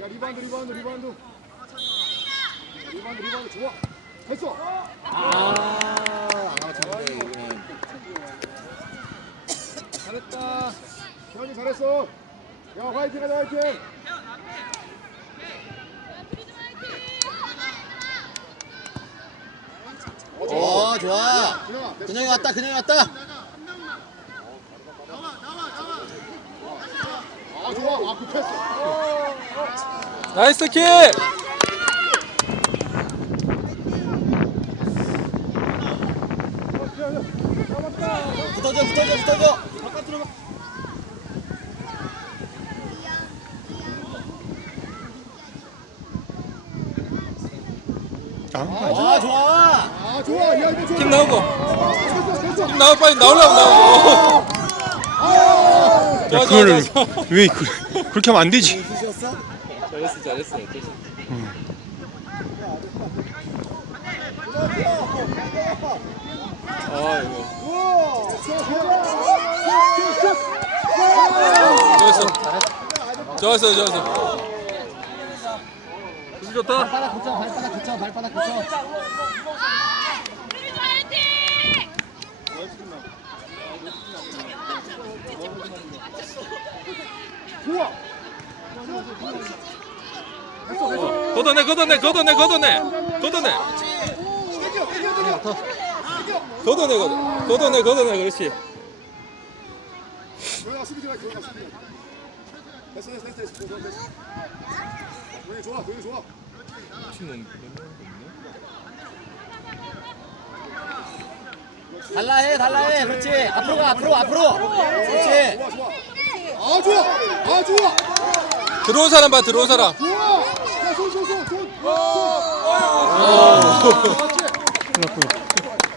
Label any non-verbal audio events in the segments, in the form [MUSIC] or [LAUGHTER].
야 리바운드 리바운드 리바운드. 리바운드 리바운드. 좋아. 됐어. 아, 아웃인데 이거는 잘했다. 태현이 잘했어. 야 화이팅 하자 화이팅. 어 좋아. 근영이 왔다 근영이 왔다 좋아. 아 급했어 나이스 킥! 붙어줘 붙어줘 붙어줘. 아 좋아 아. 좋아. 야 이거 좋아. 킥 나오고. 됐어 됐어. 킥 나오 빨리 나오려고 나오고. 아 좋아. 좋아 그거를 좋아 왜 그, 그렇게 하면 안 되지? 잘했어 잘했어 아 이거 좋았어 좋았어 좋았어 기분 좋다 발바닥 붙여 발바닥 붙여 발바닥 붙여 좋아. 걷어내 걷어내 걷어내 걷어내. 걷어내. 걷어내 걷어 걷어내 걷어내 그렇지. 조용아 수비 들어가 조용아 수비. 됐어 됐어 됐어 됐어 됐어 됐어. 도현이 좋아? 도현이 좋아 달라 해 달라 해. 그렇지. 앞으로 가 앞으로 앞으로. 그렇지. 좋아 좋아 아 좋아. 아 좋아. 들어온 사람 봐 들어온 사람. 좋아. 야손손손손.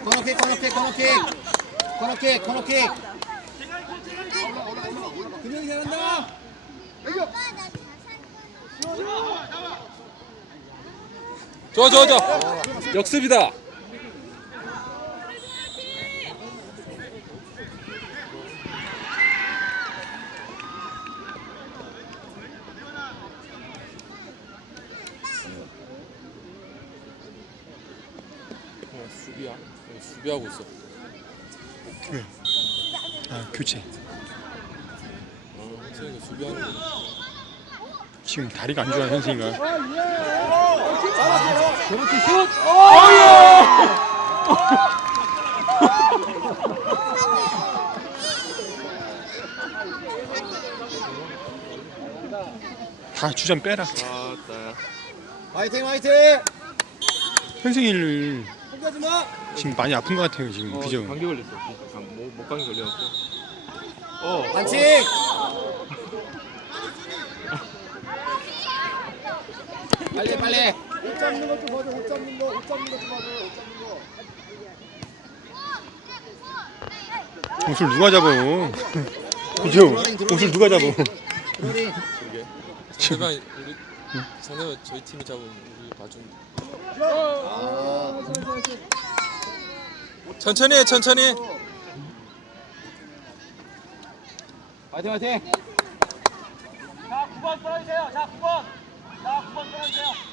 코너킥 코너킥 코너킥. 코너킥 코너킥. 근영이 잘한다. 애교 좋아. 역습이다 어, 수비하고 있어. 아 교체. 어, 선생님 수비하는 거. 지금 다리가 안 좋아 현승이가. 다 주전 빼라. 아따 화이팅 화이팅! 현승이를 지 마. 지금 많이 아픈 것 같아요 지금. 그죠? 감기 걸렸어. 감- 목- 목 감기 걸려갖고. 어. 반칙! [LAUGHS] 빨리 빨리. 옷 잡는 것좀 봐줘 옷 잡는 거 옷 잡는 거좀 봐줘 옷 잡는 거. 옷을 누가 잡아? 그죠? 옷을 누가 잡아? 우리. 그러게 저희 팀이 잡으면 우리 봐준 아, 천천히 해 천천히. 화이팅 화이팅. 자, 9번 떨어주세요. 자, 9번. 자, 9번 떨어주세요.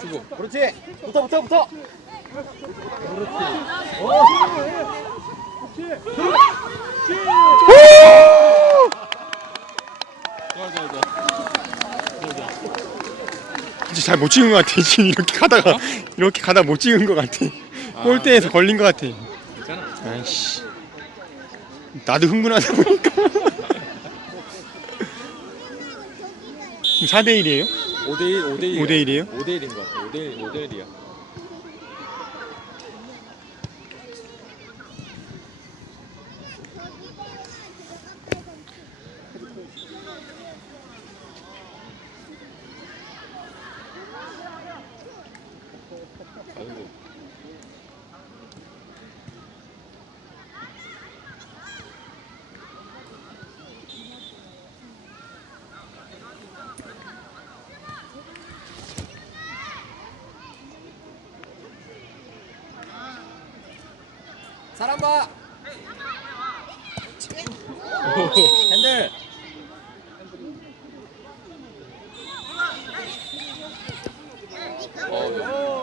주고. 그렇지. 붙어 붙어 붙어. 좋아 좋아 좋아 진짜 잘 못 찍은 것 같아 [LAUGHS] 지금 이렇게 가다가 이렇게 가다 못 찍은 것 같아. 골대에서 걸린 것 같아. 괜찮아 아이씨. 나도 흥분하다 보니까. 4대 1이에요? 5대1 5대1 5대 1 이에요? 5대1인 것 같아 5대1 5대1이야 사람 봐. 핸들. 어,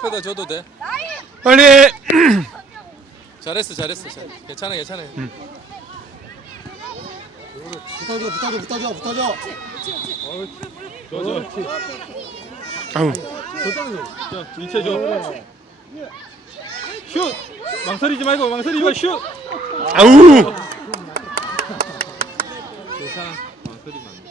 앞에다 줘도 돼. 빨리 해. [CLEARS THROAT] 잘했어, 잘했어. 잘. 괜찮아, 괜찮아. 붙어줘, 붙어줘, 붙어줘, 붙어줘. 아우 일체죠. 슛. 망설이지 말고 망설이지 마 슛. 아우 괜찮아. 망설이면 안 돼.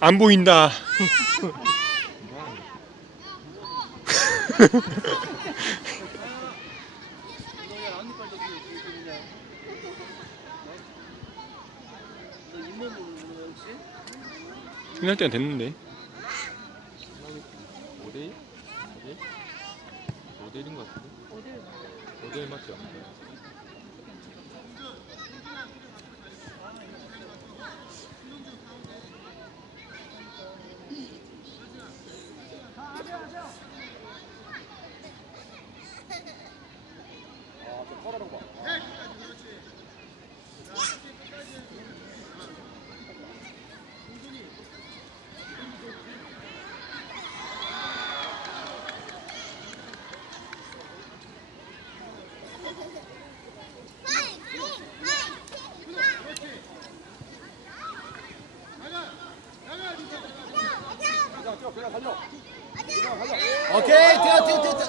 안 보인다. 끝날 때는 됐는데. 5대1? 5대1? 5대1인 것 같은데? 5대1? 5대1 맞죠? 오케이, 뛰어, 뛰어, 뛰어. 뛰어.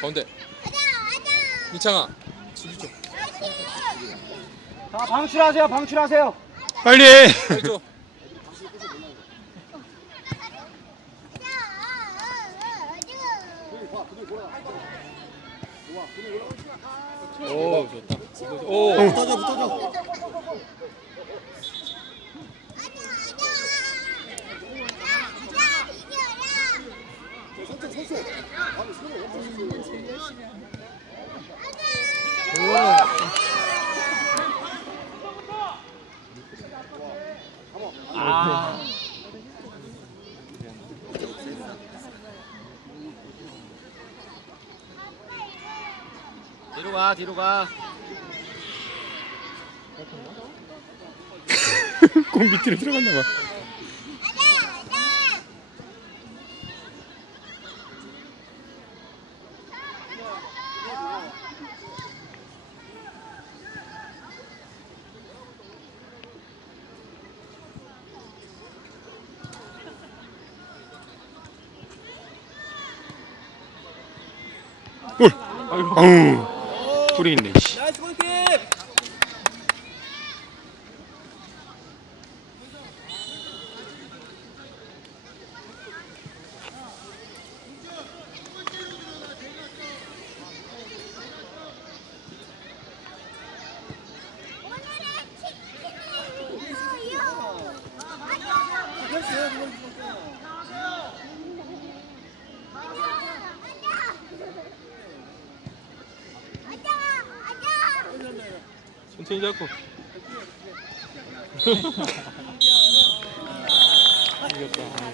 가운데. 좀. 자 방출하세요 방출하세요. 빨리 해. 빨리 줘. 오, 좋다. 오, 붙어줘, 붙어줘. 뒤로 가, 뒤로 가. [LAUGHS] 공 밑으로 들어갔나 봐. 골. 아우. 소리 있네. 씨. 나이스 골킥. 천천히 잡고. [LAUGHS] [LAUGHS] 이겼다.